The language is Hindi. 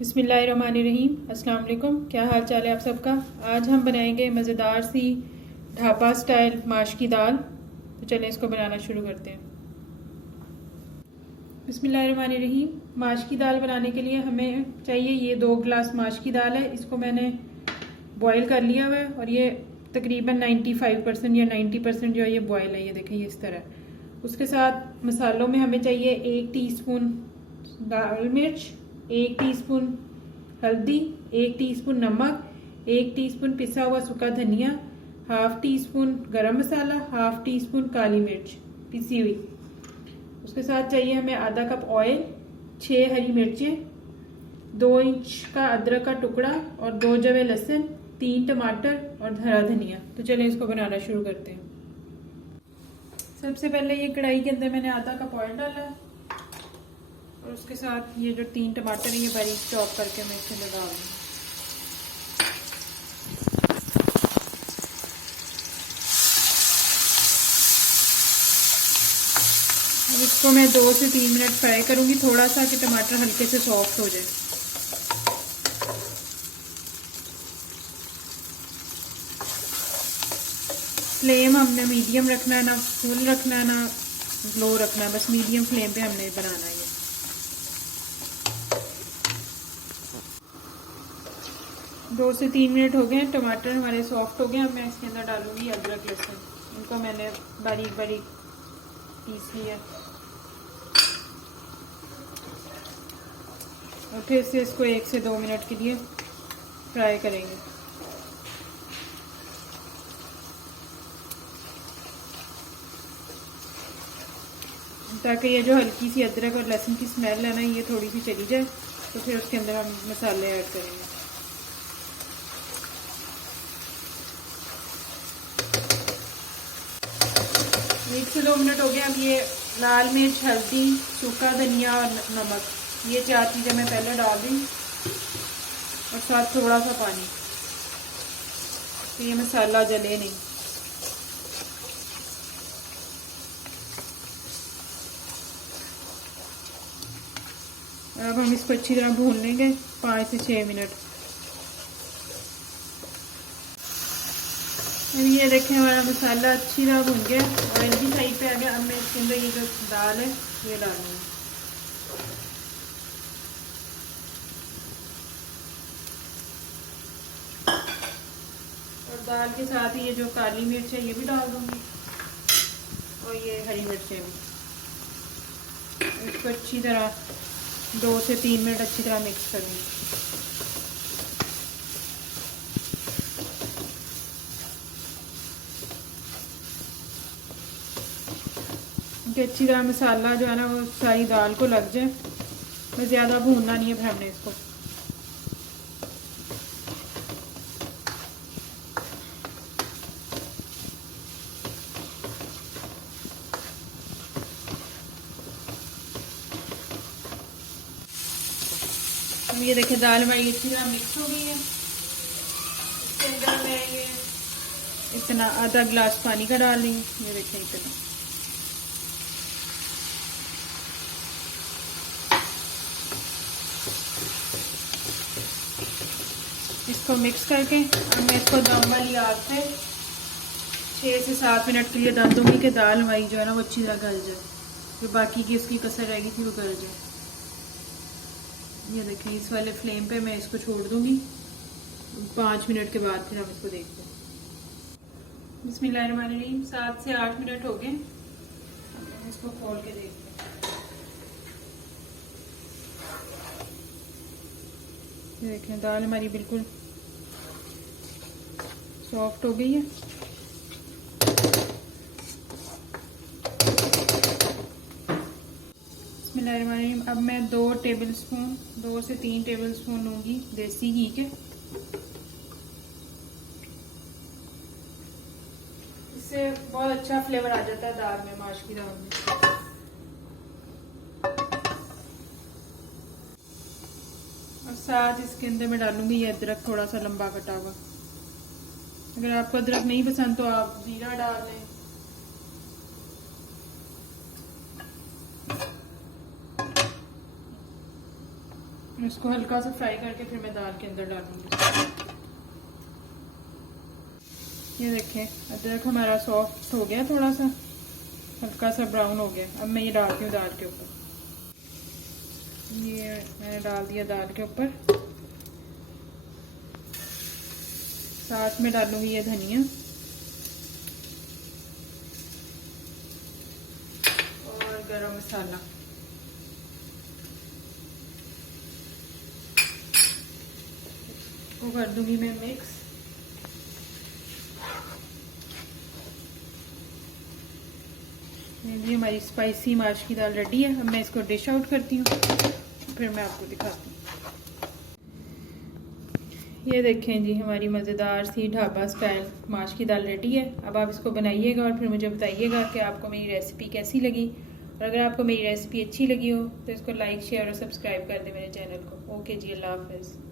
बिस्मिल्लाहिर्रहमानिर्रहीम। अस्सलाम वालेकुम। क्या हाल चाल है आप सबका। आज हम बनाएंगे मज़ेदार सी ढाबा स्टाइल माश की दाल। तो चलें इसको बनाना शुरू करते हैं। बिस्मिल्लाहिर्रहमानिर्रहीम। माश की दाल बनाने के लिए हमें चाहिए ये 2 गिलास माश की दाल है। इसको मैंने बॉईल कर लिया हुआ है और ये तकरीबन 95% या 90% जो है ये बॉयल है। ये देखें ये इस तरह। उसके साथ मसालों में हमें चाहिए 1 टीस्पून लाल मिर्च, 1 टीस्पून हल्दी, 1 टीस्पून नमक, 1 टीस्पून पिसा हुआ सूखा धनिया, हाफ टी स्पून गरम मसाला, हाफ टी स्पून काली मिर्च पिसी हुई। उसके साथ चाहिए हमें आधा कप ऑयल, 6 हरी मिर्चें, 2 इंच का अदरक का टुकड़ा और 2 जवे लहसुन, 3 टमाटर और हरा धनिया। तो चलें इसको बनाना शुरू करते हैं। सबसे पहले ये कढ़ाई के अंदर मैंने आधा कप ऑयल डाला और उसके साथ ये जो 3 टमाटर हैं ये बारीक चॉप करके मैं इसके अंदर डाल दूँगी। इसको मैं 2 से 3 मिनट फ्राई करूँगी, थोड़ा सा कि टमाटर हल्के से सॉफ्ट हो जाए। फ्लेम हमने मीडियम रखना है, ना फुल रखना है ना लो रखना है, बस मीडियम फ्लेम पे हमने बनाना है। 2 से 3 मिनट हो गए, टमाटर हमारे सॉफ्ट हो गए। अब मैं इसके अंदर डालूंगी अदरक लहसुन। इनको मैंने बारीक बारीक पीस लिया और फिर से इसको 1 से 2 मिनट के लिए फ्राई करेंगे। ताकि ये जो हल्की सी अदरक और लहसुन की स्मेल है ना ये थोड़ी सी चली जाए, तो फिर उसके अंदर हम मसाले ऐड करेंगे। एक से 2 मिनट हो गए। अब ये लाल मिर्च, हल्दी, सूखा धनिया और नमक, ये 4 चीज़ें मैं पहले डाल दी और साथ थोड़ा सा पानी, तो ये मसाला जले नहीं। अब हम इसको अच्छी तरह भून लेंगे 5 से 6 मिनट। अब ये देखें हमारा मसाला अच्छी तरह भून गया, ऑयल भी साइड पे आ गया। अब मैं इसके अंदर ये जो दाल है ये डालूंगी। और दाल के साथ ही ये जो काली मिर्च है ये भी डाल दूंगी और ये हरी मिर्चें भी। इसको अच्छी तरह 2 से 3 मिनट अच्छी तरह मिक्स करूंगी। कि अच्छी तरह मसाला जो है ना वो सारी दाल को लग जाए। बस ज़्यादा भूनना नहीं है फिर हमने इसको। ये देखिए दाल हमारी अच्छी तरह मिक्स हो गई है। इसके अंदर मैं ये इतना आधा गिलास पानी का डाल रही हूँ। ये देखिए इतना। इसको मिक्स करके अब मैं इसको दम वाली आग पे 6 से 7 मिनट के लिए डाल दूँगी कि दाल हमारी जो है ना वो अच्छी तरह गल जाए, जो बाकी की उसकी कसर रहेगी थी वो गल जाए। ये देखिए इस वाले फ्लेम पे मैं इसको छोड़ दूँगी। 5 मिनट के बाद फिर हम इसको देखते हैं। बिस्मिल्लाहिर्रहमानिर्रहीम। 7 से 8 मिनट हो गए। इसको खोल के देखते हैं। ये देखें दाल हमारी बिल्कुल सॉफ्ट हो गई है। बिस्मिल्लाहिर्रहमानिर्रहीम। अब मैं 2 से 3 टेबल स्पून लूँगी देसी घी के। इससे बहुत अच्छा फ्लेवर आ जाता है दाल में, माश की दाल में। और साथ इसके अंदर मैं डालूंगी ये अदरक थोड़ा सा लंबा कटा हुआ। अगर आपको अदरक नहीं पसंद तो आप जीरा डाल लें। इसको हल्का सा फ्राई करके फिर मैं दाल के अंदर डालूंगी। ये देखें अदरक हमारा सॉफ्ट हो गया, थोड़ा सा हल्का सा ब्राउन हो गया। अब मैं ये डालती हूँ दाल के ऊपर। ये मैंने डाल दिया दाल के ऊपर। साथ में डालूंगी ये धनिया और गरम मसाला। वो कर दूंगी मैं मिक्स। ये हमारी स्पाइसी माश की दाल रेडी है। अब मैं इसको डिश आउट करती हूँ, फिर मैं आपको दिखाती हूँ। ये देखें जी हमारी मज़ेदार सी ढाबा स्टाइल माश की दाल रेडी है। अब आप इसको बनाइएगा और फिर मुझे बताइएगा कि आपको मेरी रेसिपी कैसी लगी। और अगर आपको मेरी रेसिपी अच्छी लगी हो तो इसको लाइक शेयर और सब्सक्राइब कर दें मेरे चैनल को। ओके जी, अल्लाह हाफ़िज़।